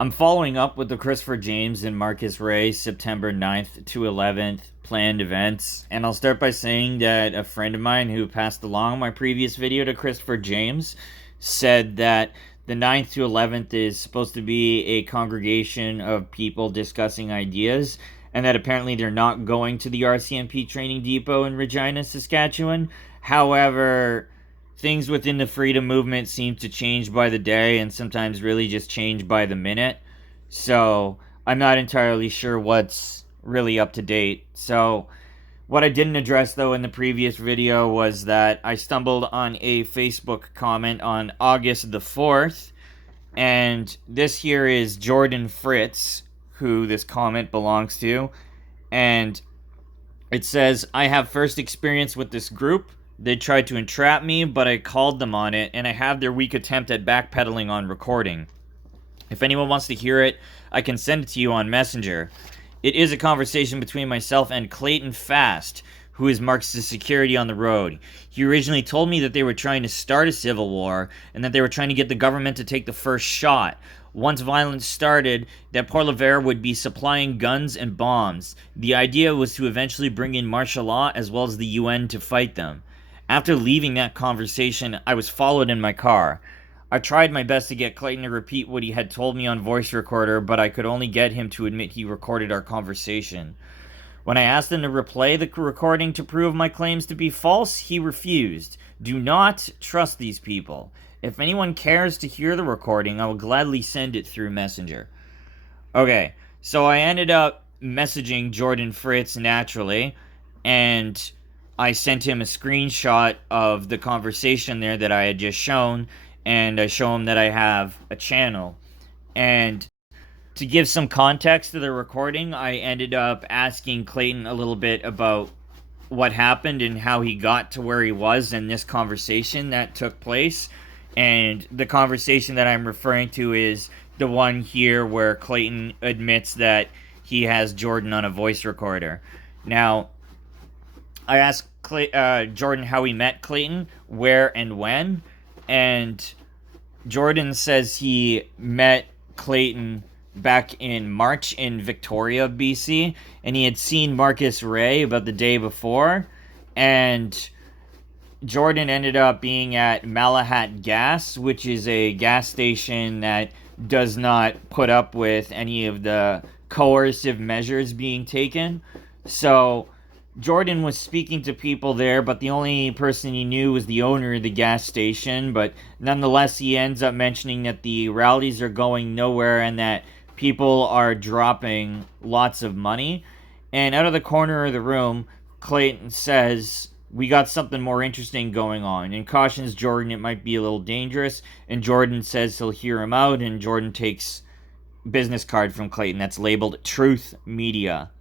I'm following up with the Christopher James and Marcus Ray September 9th to 11th planned events, and I'll start by saying that a friend of mine who passed along my previous video to Christopher James said that the 9th to 11th is supposed to be a congregation of people discussing ideas, and that apparently they're not going to the RCMP training depot in Regina, Saskatchewan. However, things within the freedom movement seem to change by the day and sometimes really just change by the minute. So I'm not entirely sure what's really up to date. So what I didn't address though in the previous video was that I stumbled on a Facebook comment on August the 4th, and this here is Jordan Fritz, who this comment belongs to, and it says, I have first experience with this group. They tried to entrap me, but I called them on it, and I have their weak attempt at backpedaling on recording. If anyone wants to hear it, I can send it to you on Messenger. It is a conversation between myself and Clayton Fast, who is Marxist security on the road. He originally told me that they were trying to start a civil war, and that they were trying to get the government to take the first shot. Once violence started, that Port-Levere would be supplying guns and bombs. The idea was to eventually bring in martial law as well as the UN to fight them. After leaving that conversation, I was followed in my car. I tried my best to get Clayton to repeat what he had told me on voice recorder, but I could only get him to admit he recorded our conversation. When I asked him to replay the recording to prove my claims to be false, he refused. Do not trust these people. If anyone cares to hear the recording, I will gladly send it through Messenger. Okay, so I ended up messaging Jordan Fritz naturally, and I sent him a screenshot of the conversation there that I had just shown, and I show him that I have a channel. And to give some context to the recording, I ended up asking Clayton a little bit about what happened and how he got to where he was in this conversation that took place. And the conversation that I'm referring to is the one here where Clayton admits that he has Jordan on a voice recorder. Now, I asked Jordan how he met Clayton, where and when, and Jordan says he met Clayton back in March in Victoria, BC, and he had seen Marcus Ray about the day before, and Jordan ended up being at Malahat Gas, which is a gas station that does not put up with any of the coercive measures being taken. So Jordan was speaking to people there, but the only person he knew was the owner of the gas station. But nonetheless, he ends up mentioning that the rallies are going nowhere and that people are dropping lots of money. And out of the corner of the room, Clayton says, we got something more interesting going on, and cautions Jordan it might be a little dangerous. And Jordan says he'll hear him out, and Jordan takes business card from Clayton that's labeled Truth Media.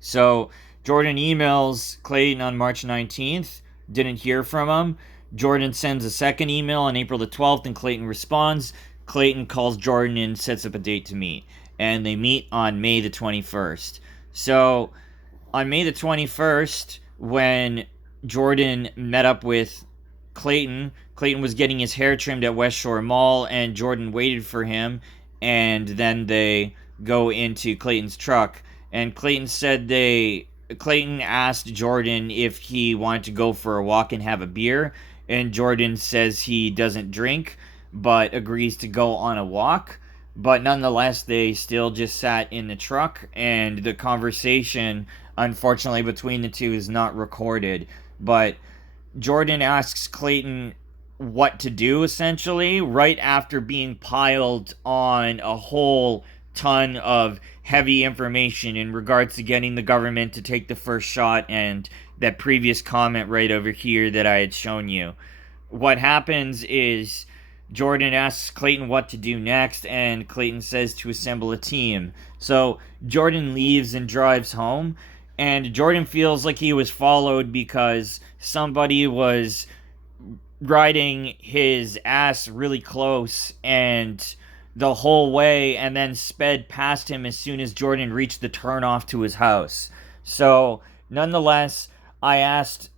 So Jordan emails Clayton on March 19th, didn't hear from him. Jordan sends a second email on April the 12th, and Clayton responds. Clayton calls Jordan and sets up a date to meet, and they meet on May the 21st. So on May the 21st, when Jordan met up with Clayton was getting his hair trimmed at West Shore Mall, and Jordan waited for him, and then they go into Clayton's truck. And Clayton asked Jordan if he wanted to go for a walk and have a beer, and Jordan says he doesn't drink, but agrees to go on a walk. But nonetheless, they still just sat in the truck, and the conversation, unfortunately, between the two is not recorded. But Jordan asks Clayton what to do, essentially, right after being piled on a whole ton of heavy information in regards to getting the government to take the first shot, and that previous comment right over here that I had shown you. What happens is Jordan asks Clayton what to do next, and Clayton says to assemble a team. So Jordan leaves and drives home, and Jordan feels like he was followed because somebody was riding his ass really close and the whole way, and then sped past him as soon as Jordan reached the turnoff to his house. So nonetheless, I asked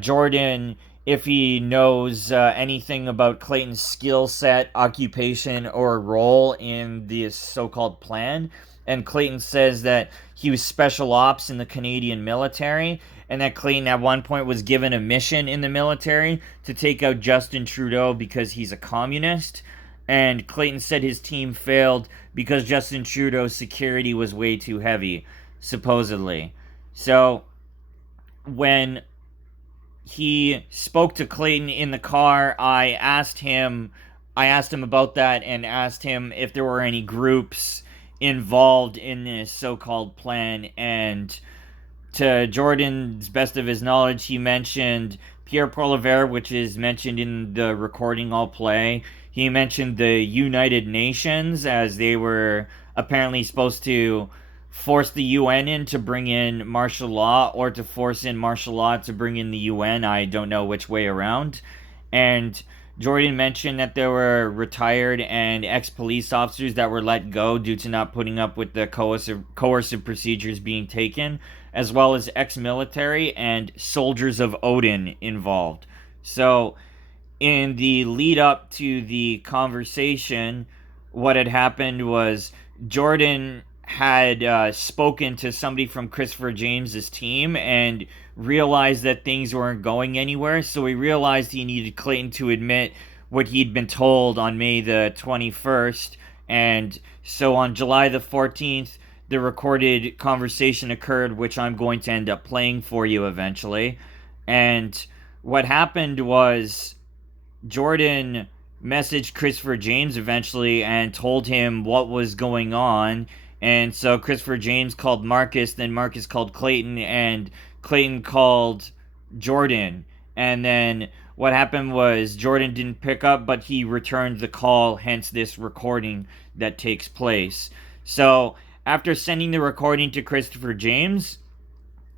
Jordan if he knows anything about Clayton's skill set, occupation, or role in this so-called plan. And Clayton says that he was special ops in the Canadian military, and that Clayton at one point was given a mission in the military to take out Justin Trudeau because he's a communist. And Clayton said his team failed because Justin Trudeau's security was way too heavy, supposedly. So when he spoke to Clayton in the car, I asked him about that and asked him if there were any groups involved in this so-called plan. And to Jordan's best of his knowledge, he mentioned Pierre Poilievre, which is mentioned in the recording I'll play. He mentioned the United Nations, as they were apparently supposed to force the UN in to bring in martial law, or to force in martial law to bring in the UN. I don't know which way around. And Jordan mentioned that there were retired and ex-police officers that were let go due to not putting up with the coercive procedures being taken, as well as ex-military and soldiers of Odin involved. So in the lead up to the conversation, what had happened was Jordan had spoken to somebody from Christopher James's team and realized that things weren't going anywhere. So he realized he needed Clayton to admit what he'd been told on May the 21st. And so on July the 14th, the recorded conversation occurred, which I'm going to end up playing for you eventually. And what happened was Jordan messaged Christopher James eventually and told him what was going on. And so Christopher James called Marcus, then Marcus called Clayton, and Clayton called Jordan. And then what happened was Jordan didn't pick up, but he returned the call, hence this recording that takes place. So after sending the recording to Christopher James,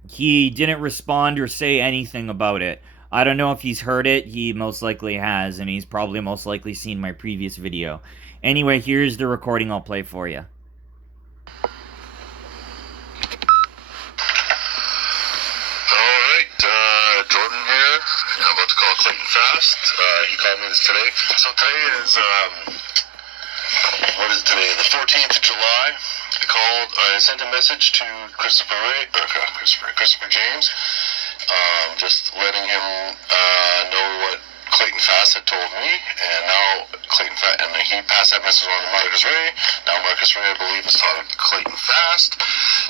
he didn't respond or say anything about it. I don't know if he's heard it. He most likely has, and he's probably most likely seen my previous video. Anyway, here's the recording I'll play for you. Jordan here. I'm about to call Clayton fast. He called me this today. So today is, what is today? The 14th of July. I sent a message to Christopher James, just letting him know what Clayton Fast had told me, and now he passed that message on to Marcus Ray. Now Marcus Ray, I believe, is talking to Clayton Fast.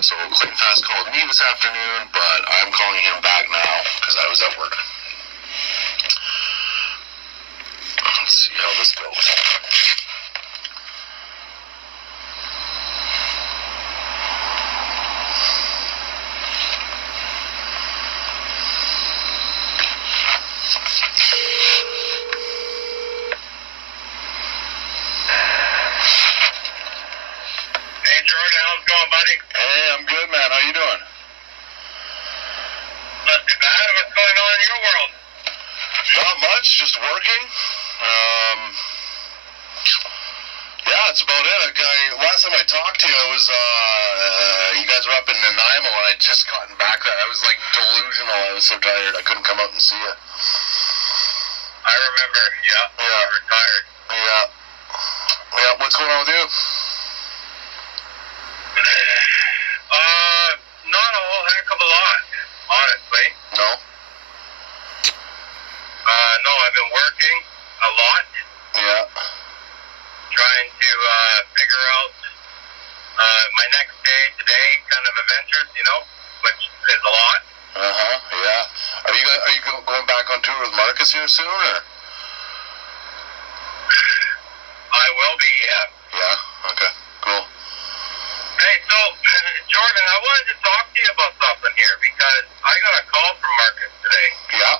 So Clayton Fast called me this afternoon, but I'm calling him back now because I was at work. Let's see how this goes. Just working. Yeah, that's about it. Last time I talked to you, I was, you guys were up in Nanaimo, and I'd just gotten back there. I was, like, delusional. I was so tired, I couldn't come out and see you. I remember, yeah. You were tired. Yeah. Yeah, what's going on with you? Not a whole heck of a lot, honestly. No? No, I've been working a lot. Yeah. Trying to figure out my next day today, kind of adventures, which is a lot. Yeah. Are you going back on tour with Marcus here soon, or? I will be, yeah. Yeah. Okay. Cool. Hey, so Jordan, I wanted to talk to you about something here because I got a call from Marcus today. Yeah.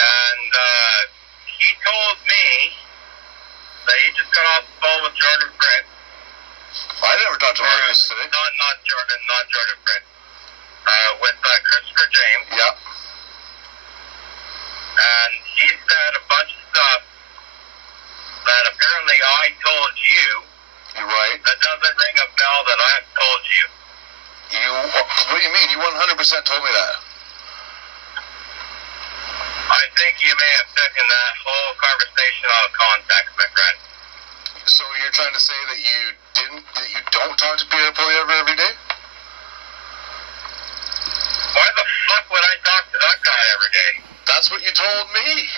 And he told me that he just got off the phone with Jordan Prince. I never talked to Marcus today. Not Jordan Prince. With Christopher James. Yeah. And he said a bunch of stuff that apparently I told you. You're right. That doesn't ring a bell that I've told you. What do you mean? You 100% told me that. I think you may have taken that whole conversation out of context, my friend. So you're trying to say that you don't talk to Pierre Poilievre every day? Why the fuck would I talk to that guy every day? That's what you told me.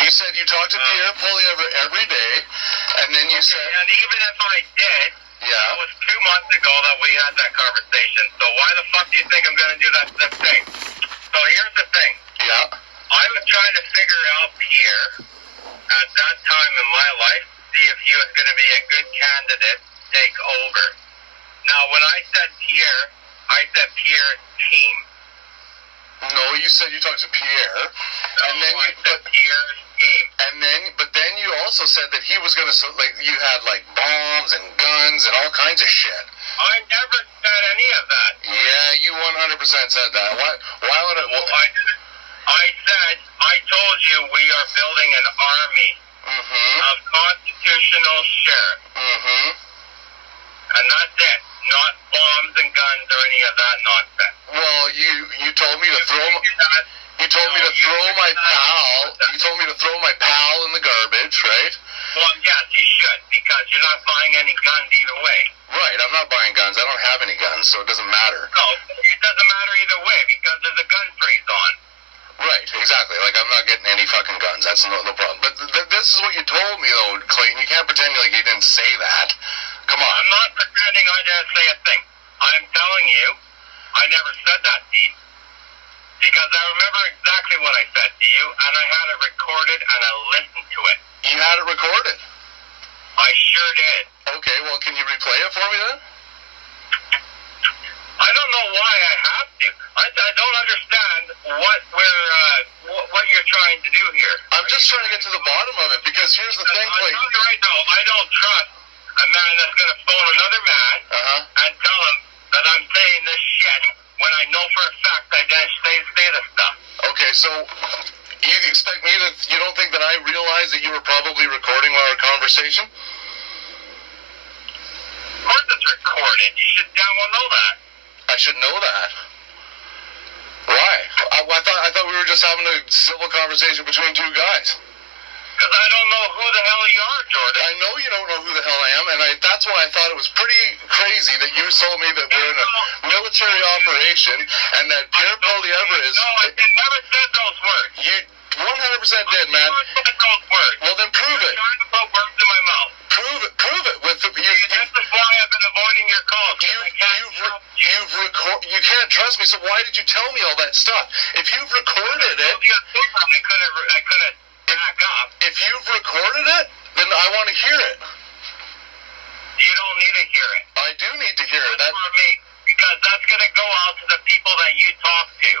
You said you talked to Pierre Poilievre every day, and then you said... And even if I did, it was 2 months ago that we had that conversation, so why the fuck do you think I'm going to do that thing? So here's the thing. Yeah. I was trying to figure out Pierre at that time in my life, see if he was going to be a good candidate to take over. Now, when I said Pierre, I said Pierre's team. No, you said you talked to Pierre, and then you said Pierre's team. But then you also said that he was going to, you had bombs and guns and all kinds of shit. I never said any of that. Yeah, you 100% said that. Why would I? Well, I said, I told you we are building an army of constitutional sheriffs. And that's it. Not bombs and guns or any of that nonsense. Well, you told me to throw my pal. You told me to throw my pal in the garbage, right? Well, yes, you should, because you're not buying any guns either way. Right, I'm not buying guns. I don't have any guns, so it doesn't matter. No, it doesn't matter either way, because there's a gun freeze on. Right, exactly. I'm not getting any fucking guns. That's no problem. But this is what you told me, though, Clayton. You can't pretend like you didn't say that. Come on. I'm not pretending I didn't say a thing. I'm telling you, I never said that to you. Because I remember exactly what I said to you, and I had it recorded, and I listened to it. You had it recorded? I sure did. Okay, well, can you replay it for me then? I don't know why I have to. I don't understand what you're trying to do here. I'm just trying to get to the bottom of it, because here's the thing, Clayton. Right now, I don't trust a man that's going to phone another man and tell him that I'm saying this shit when I know for a fact I didn't say this stuff. Okay, so you expect me to... You don't think that I realized that you were probably recording our conversation? Of course it's recorded. You should damn well know that. I should know that. Why? I thought we were just having a civil conversation between two guys. Because I don't know who the hell you are, Jordan. I know you don't know who the hell I am, and that's why I thought it was pretty crazy that you told me that we're in a military operation and that Pierre Poilievre is... No, I never said those words. You 100% did, man. I never said those words. Well, then prove it. You're trying to put words in my mouth. Prove it. Prove it. This is why I've been avoiding your calls. You can't trust me, so why did you tell me all that stuff? If you've recorded it... I could have... Back up. If you've recorded it, then I want to hear it. You don't need to hear it. I do need to hear it. That's for me, because that's going to go out to the people that you talk to.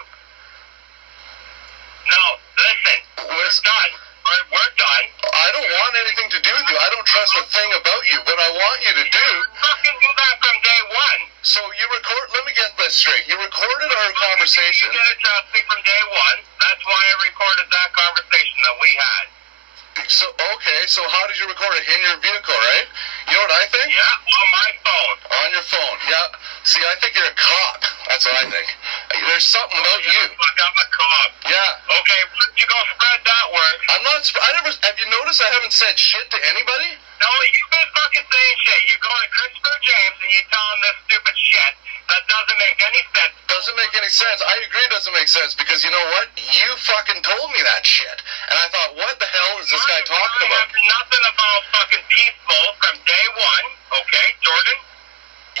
No, listen. We're done. We're done. I don't want anything to do with you. I don't trust a thing about you. What I want you to do... You fucking do that from day one. So you record... Let me get this straight. You recorded our conversation. You didn't trust me from day one. That's why I recorded that conversation that we had. So, okay, so how did you record it? In your vehicle, right? You know what I think? Yeah, on my phone. On your phone, yeah. See, I think you're a cop. That's what I think. There's something about you. Fuck, I'm a cop. Yeah. Okay, you go spread that word. I'm not... Have you noticed I haven't said shit to anybody? No, you've been fucking saying shit. You go to Christopher James and you tell him this stupid shit. That doesn't make any sense. Doesn't make any sense. I agree it doesn't make sense because you know what? You fucking told me that shit. And I thought, what the hell is this guy talking about? I have nothing about fucking peaceful from day one. Okay, Jordan?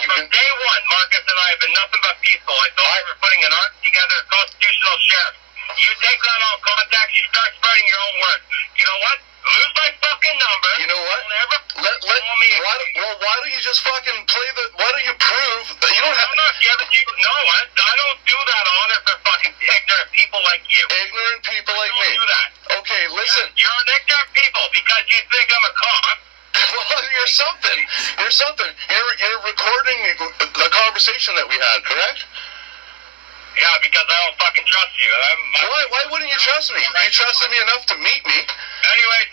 From day one, Marcus and I have been nothing but peaceful. I thought we were putting an army together, a constitutional sheriff. You take that all contact, you start spreading your own words. You know what? Lose my fucking number. You know what? Don't ever call me. Why don't you just fucking play the... Why don't you prove... You don't have... I'm not giving you... No, I don't do that honor for fucking ignorant people like you. Ignorant people like me. I don't do that. Okay, listen. Yeah, you're an ignorant people because you think I'm a cop. Well, you're something. You're something. You're recording the conversation that we had, correct? Yeah, because I don't fucking trust you. Why wouldn't you trust me? You trusted me enough to meet me. Anyways,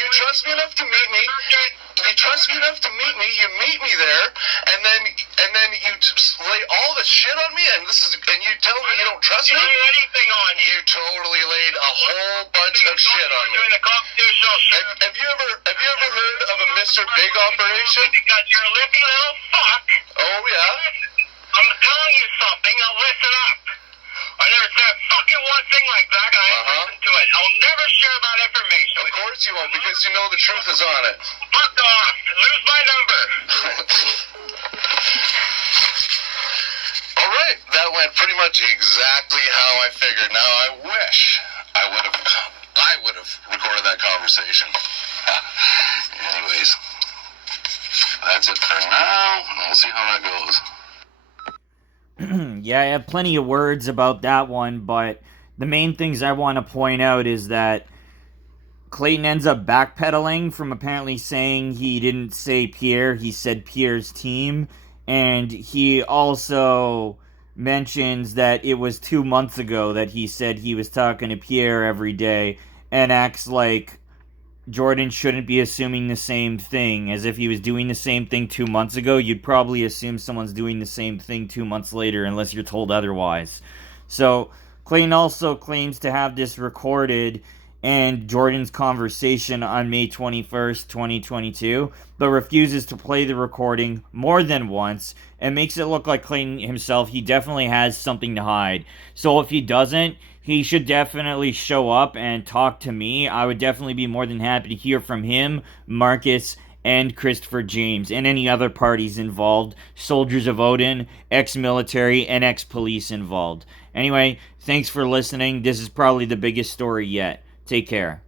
you trust me enough to meet me. You trust me enough to meet me. You meet me there, and then you lay all this shit on me, and you tell me you don't trust me. I didn't lay anything on you. You totally laid a whole bunch of shit on me. Have you ever heard of a Mr. Big operation? Because you're a lippy little fuck. Oh yeah. I'm telling you something. Now listen up. I never said fucking one thing like that. I listen to it. I'll never share that information. Of course you won't, because you know the truth is on it. Fuck off. Lose my number. All right. That went pretty much exactly how I figured. Now I wish I would have recorded that conversation. Anyways, that's it for now. We'll see how that goes. Yeah, I have plenty of words about that one, but the main things I want to point out is that Clayton ends up backpedaling from apparently saying he didn't say Pierre, he said Pierre's team, and he also mentions that it was 2 months ago that he said he was talking to Pierre every day, and acts like Jordan shouldn't be assuming the same thing, as if he was doing the same thing 2 months ago. You'd probably assume someone's doing the same thing 2 months later, unless you're told otherwise. So, Clayton also claims to have this recorded and Jordan's conversation on May 21st, 2022, but refuses to play the recording more than once, and makes it look like Clayton himself, he definitely has something to hide. So if he doesn't, he should definitely show up and talk to me. I would definitely be more than happy to hear from him, Marcus, and Christopher James, and any other parties involved, soldiers of Odin, ex-military, and ex-police involved. Anyway, thanks for listening. This is probably the biggest story yet. Take care.